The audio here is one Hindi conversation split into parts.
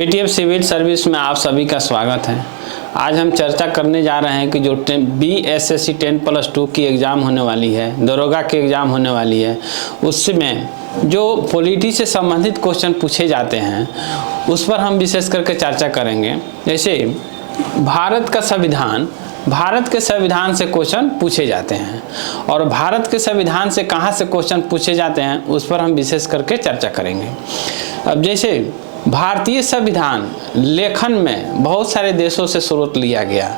पीटीएफ सिविल सर्विस में आप सभी का स्वागत है। आज हम चर्चा करने जा रहे हैं कि जो BSSC 10+2 की एग्ज़ाम होने वाली है, दरोगा की एग्ज़ाम होने वाली है, उसमें जो पॉलिटी से संबंधित क्वेश्चन पूछे जाते हैं उस पर हम विशेष करके चर्चा करेंगे। जैसे भारत के संविधान से क्वेश्चन पूछे जाते हैं और भारत के संविधान से कहाँ से क्वेश्चन पूछे जाते हैं उस पर हम विशेष करके चर्चा करेंगे। अब जैसे भारतीय संविधान लेखन में बहुत सारे देशों से स्रोत लिया गया,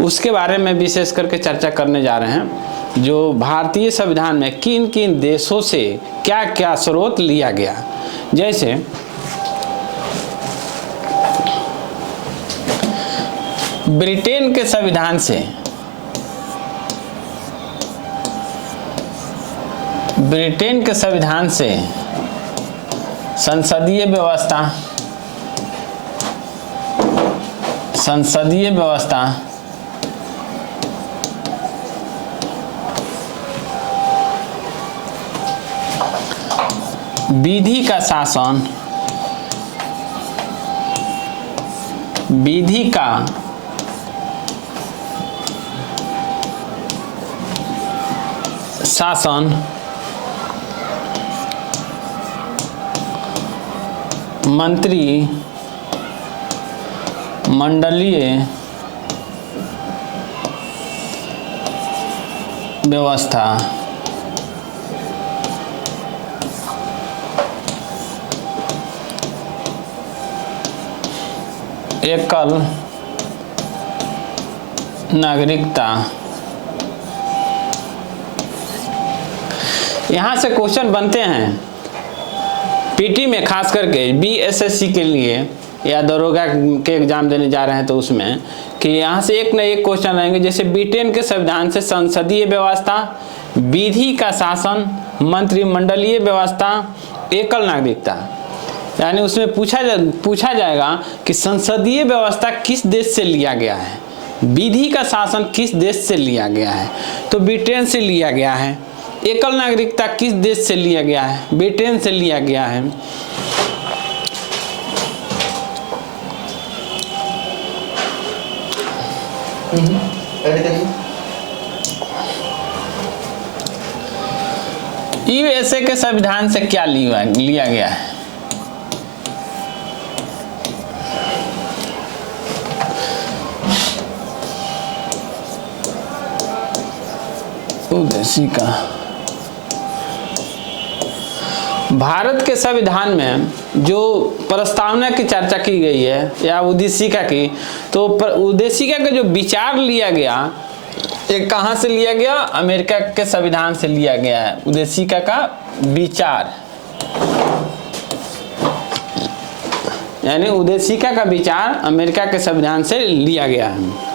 उसके बारे में विशेष करके चर्चा करने जा रहे हैं। जो भारतीय संविधान में किन किन देशों से क्या क्या स्रोत लिया गया। जैसे ब्रिटेन के संविधान से संसदीय व्यवस्था विधि का शासन मंत्री मंडलीय व्यवस्था एकल नागरिकता। यहाँ से क्वेश्चन बनते हैं पीटी में, खास करके BSSC के लिए या दरोगा के एग्जाम देने जा रहे हैं तो उसमें कि यहाँ से एक न एक क्वेश्चन रहेंगे। जैसे ब्रिटेन के संविधान से संसदीय व्यवस्था, विधि का शासन, मंत्रिमंडलीय व्यवस्था, एकल नागरिकता। यानी उसमें पूछा जाएगा कि संसदीय व्यवस्था किस देश से लिया गया है, विधि का शासन किस देश से लिया गया है, तो ब्रिटेन से लिया गया है। एकल नागरिकता किस देश से लिया गया है, ब्रिटेन से लिया गया है। USA के संविधान से क्या लिया गया है, उदेशी का। भारत के संविधान में जो प्रस्तावना की चर्चा की गई है या उद्देशिका की, तो उद्देशिका का जो विचार लिया गया एक कहाँ से लिया गया, अमेरिका के संविधान से लिया गया है। उद्देशिका का विचार यानी उद्देशिका का विचार अमेरिका के संविधान से लिया गया है।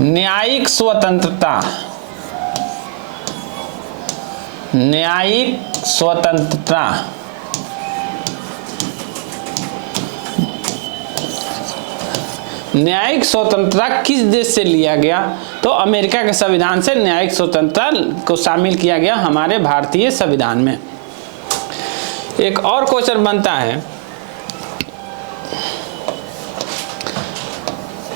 न्यायिक स्वतंत्रता किस देश से लिया गया, तो अमेरिका के संविधान से न्यायिक स्वतंत्रता को शामिल किया गया हमारे भारतीय संविधान में। एक और क्वेश्चन बनता है,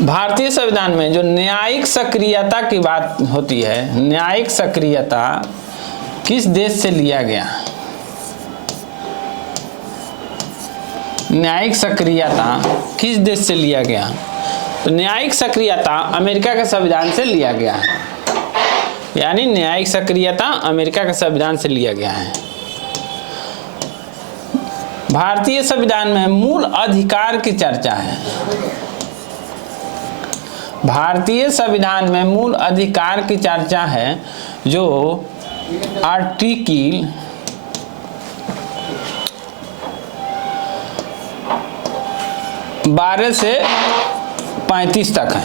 भारतीय संविधान में जो न्यायिक सक्रियता की बात होती है, न्यायिक सक्रियता किस देश से लिया गया, न्यायिक सक्रियता किस देश से लिया गया, तो न्यायिक सक्रियता अमेरिका के संविधान से लिया गया है। यानी न्यायिक सक्रियता अमेरिका के संविधान से लिया गया है। भारतीय संविधान में मूल अधिकार की चर्चा है। भारतीय संविधान में मूल अधिकार की चर्चा है, जो आर्टिकल 12 से 35 तक है।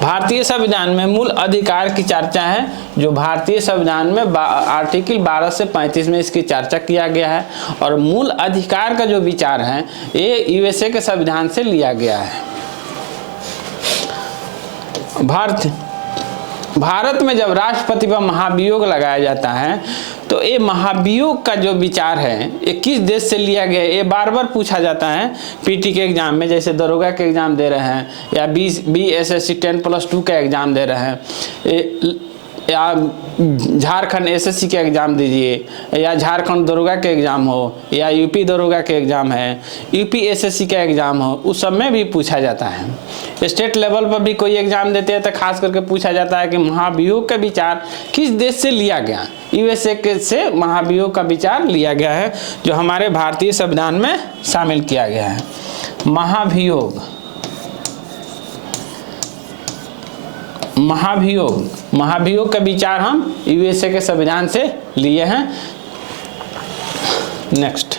भारतीय संविधान में मूल अधिकार की चर्चा है, जो भारतीय संविधान में आर्टिकल 12 से 35 में इसकी चर्चा किया गया है। और मूल अधिकार का जो विचार है ये USA के संविधान से लिया गया है। भारत में जब राष्ट्रपति पर महाभियोग लगाया जाता है तो ये महाभियोग का जो विचार है ये किस देश से लिया गया है, ये बार बार पूछा जाता है पीटी के एग्जाम में। जैसे दरोगा के एग्जाम दे रहे हैं या BSSC 10+2 का एग्जाम दे रहे हैं, या झारखंड SSC के एग्ज़ाम दीजिए, या झारखंड दरोगा के एग्ज़ाम हो, या यूपी दरोगा के एग्ज़ाम है, यूपी SSC का एग्ज़ाम हो, उस सब में भी पूछा जाता है। स्टेट लेवल पर भी कोई एग्ज़ाम देते हैं तो खास करके पूछा जाता है कि महाभियोग का विचार किस देश से लिया गया। USA से महाभियोग का विचार लिया गया है जो हमारे भारतीय संविधान में शामिल किया गया है। महाभियोग का विचार हम USA के संविधान से लिए हैं। नेक्स्ट,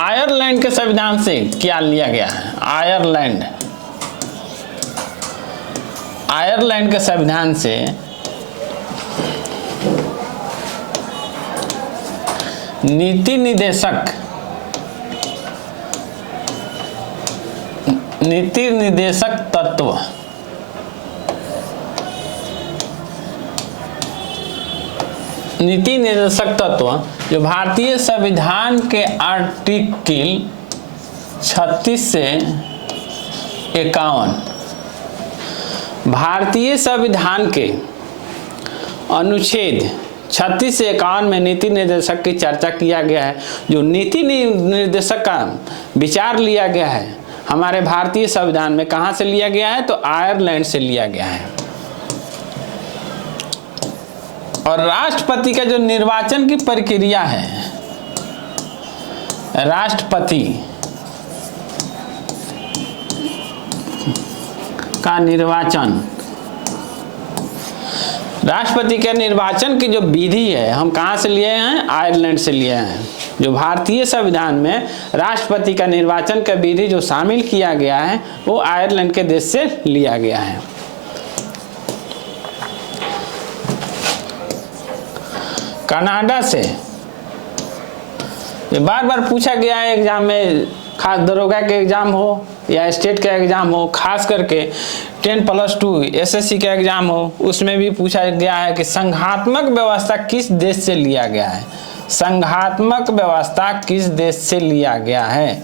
आयरलैंड के संविधान से क्या लिया गया है? आयरलैंड के संविधान से नीति निर्देशक तत्व जो भारतीय संविधान के आर्टिकल 36 से 51, भारतीय संविधान के अनुच्छेद 36 से 51 में नीति निर्देशक की चर्चा किया गया है। जो नीति निर्देशक का विचार लिया गया है हमारे भारतीय संविधान में, कहाँ से लिया गया है? तो आयरलैंड से लिया गया है। और राष्ट्रपति का जो निर्वाचन की प्रक्रिया है, राष्ट्रपति का निर्वाचन की जो विधि है हम कहाँ से लिए हैं? आयरलैंड से लिए हैं। जो भारतीय संविधान में राष्ट्रपति का निर्वाचन का विधि जो शामिल किया गया है वो आयरलैंड के देश से लिया गया है। कनाडा से, ये बार बार पूछा गया है एग्जाम में, खास दरोगा के एग्जाम हो या स्टेट का एग्जाम हो, खास करके 10+2 SSC का एग्जाम हो, उसमें भी पूछा गया है कि संघात्मक व्यवस्था किस देश से लिया गया है। संघात्मक व्यवस्था किस देश से लिया गया है?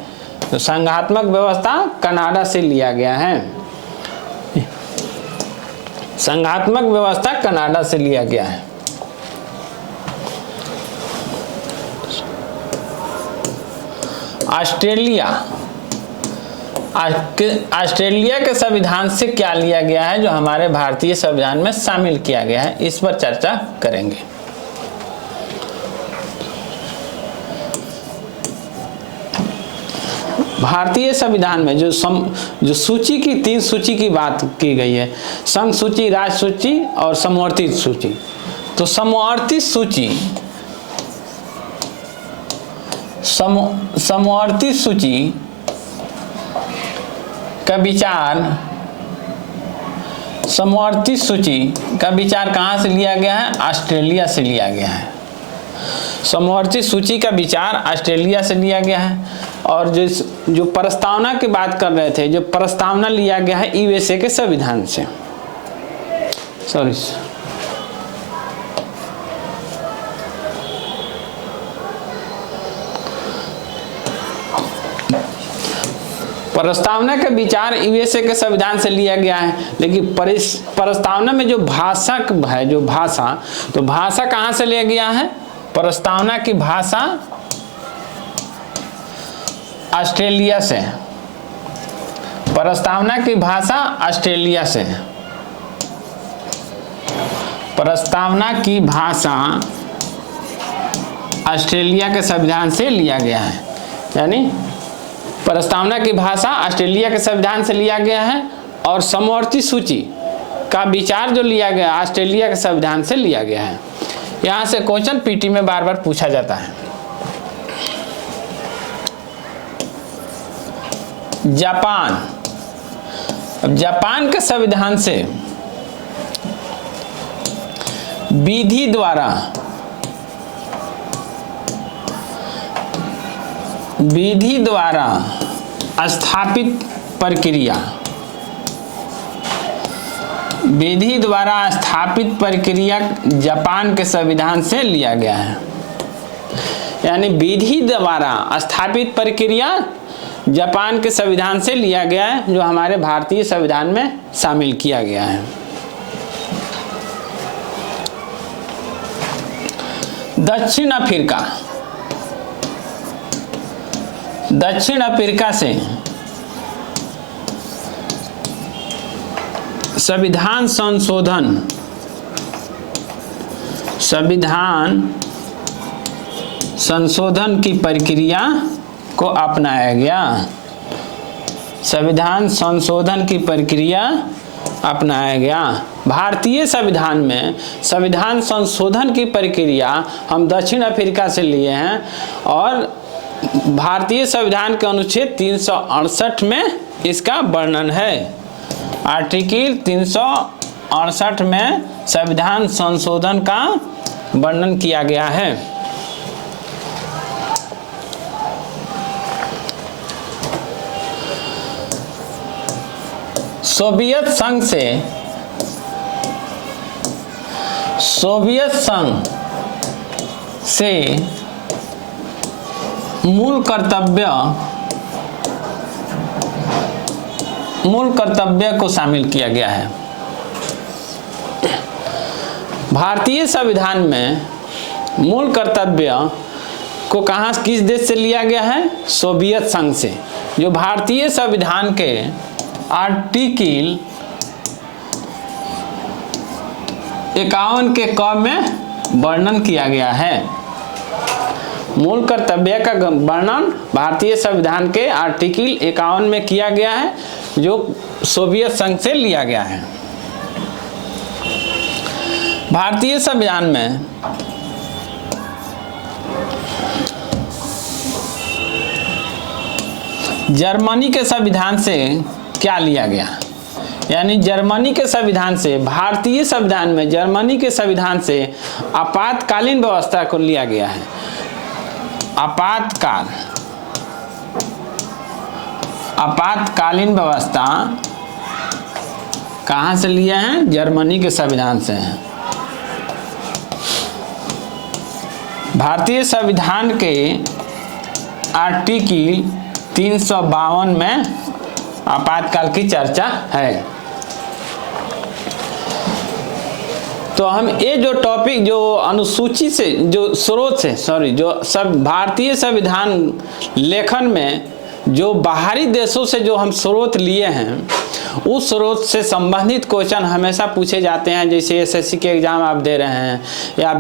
तो संघात्मक व्यवस्था कनाडा से लिया गया है। संघात्मक व्यवस्था कनाडा से लिया गया है। ऑस्ट्रेलिया के संविधान से क्या लिया गया है जो हमारे भारतीय संविधान में शामिल किया गया है, इस पर चर्चा करेंगे। भारतीय संविधान में जो सूची की 3 सूची की बात की गई है, संघ सूची, राज्य सूची और समवर्ती सूची। तो समवर्ती सूची का विचार कहाँ से लिया गया है? ऑस्ट्रेलिया से लिया गया है। समवर्ती सूची का विचार ऑस्ट्रेलिया से लिया गया है। और जो प्रस्तावना की बात कर रहे थे, जो प्रस्तावना लिया गया है USA के संविधान से। प्रस्तावना का विचार USA के संविधान से लिया गया है, लेकिन प्रस्तावना में जो भाषा है, जो भाषा, तो भाषा कहाँ से लिया गया है? प्रस्तावना की भाषा ऑस्ट्रेलिया से। प्रस्तावना की भाषा ऑस्ट्रेलिया से। प्रस्तावना की भाषा ऑस्ट्रेलिया के संविधान से लिया गया है। यानी प्रस्तावना की भाषा ऑस्ट्रेलिया के संविधान से लिया गया है और समवर्ती सूची का विचार जो लिया गया ऑस्ट्रेलिया के संविधान से लिया गया है। यहाँ से क्वेश्चन पीटी में बार बार पूछा जाता है। जापान, अब जापान के संविधान से विधि द्वारा स्थापित प्रक्रिया, विधि द्वारा स्थापित प्रक्रिया जापान के संविधान से लिया गया है। यानी विधि द्वारा स्थापित प्रक्रिया जापान के संविधान से लिया गया है, जो हमारे भारतीय संविधान में शामिल किया गया है। दक्षिण अफ्रीका से संविधान संशोधन की प्रक्रिया को अपनाया गया। संविधान संशोधन की प्रक्रिया अपनाया गया। भारतीय संविधान में संविधान संशोधन की प्रक्रिया हम दक्षिण अफ्रीका से लिए हैं और भारतीय संविधान के अनुच्छेद 368 में इसका वर्णन है। आर्टिकल 368 में संविधान संशोधन का वर्णन किया गया है। सोवियत संघ से मूल कर्तव्य को शामिल किया गया है। भारतीय संविधान में मूल कर्तव्य को किस देश से लिया गया है? सोवियत संघ से, जो भारतीय संविधान के आर्टिकल 51 के क में वर्णन किया गया है। मूल कर्तव्य का वर्णन भारतीय संविधान के आर्टिकल 51 में किया गया है, जो सोवियत संघ से लिया गया है। भारतीय संविधान में जर्मनी के संविधान से क्या लिया गया? यानी जर्मनी के संविधान से भारतीय संविधान में जर्मनी के संविधान से आपातकालीन व्यवस्था को लिया गया है। आपातकालीन व्यवस्था कहाँ से लिया है? जर्मनी के संविधान से। भारतीय संविधान के आर्टिकल 352 में आपातकाल की चर्चा है। तो हम ये जो टॉपिक जो अनुसूची से जो स्रोत से जो सब भारतीय संविधान लेखन में जो बाहरी देशों से जो हम स्रोत लिए हैं, उस स्रोत से संबंधित क्वेश्चन हमेशा पूछे जाते हैं। जैसे एसएससी के एग्ज़ाम आप दे रहे हैं, या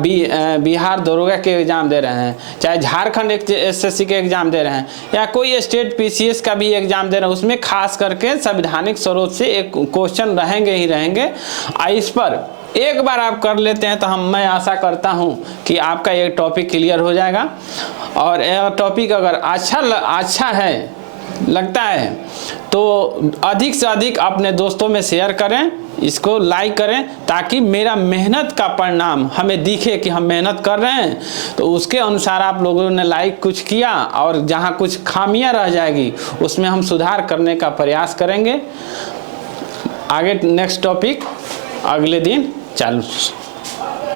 बिहार दरोगा के एग्ज़ाम दे रहे हैं, चाहे झारखंड एसएससी के एग्ज़ाम दे रहे हैं, या कोई स्टेट पीसीएस का भी एग्ज़ाम दे रहे हैं, उसमें खास करके संवैधानिक स्रोत से एक क्वेश्चन रहेंगे ही रहेंगे। इस पर एक बार आप कर लेते हैं तो मैं आशा करता हूं कि आपका ये टॉपिक क्लियर हो जाएगा। और यह टॉपिक अगर अच्छा लगता है तो अधिक से अधिक अपने दोस्तों में शेयर करें, इसको लाइक करें, ताकि मेरा मेहनत का परिणाम हमें दिखे कि हम मेहनत कर रहे हैं। तो उसके अनुसार आप लोगों ने लाइक कुछ किया, और जहां कुछ खामियां रह जाएगी उसमें हम सुधार करने का प्रयास करेंगे। आगे नेक्स्ट टॉपिक अगले दिन चालू।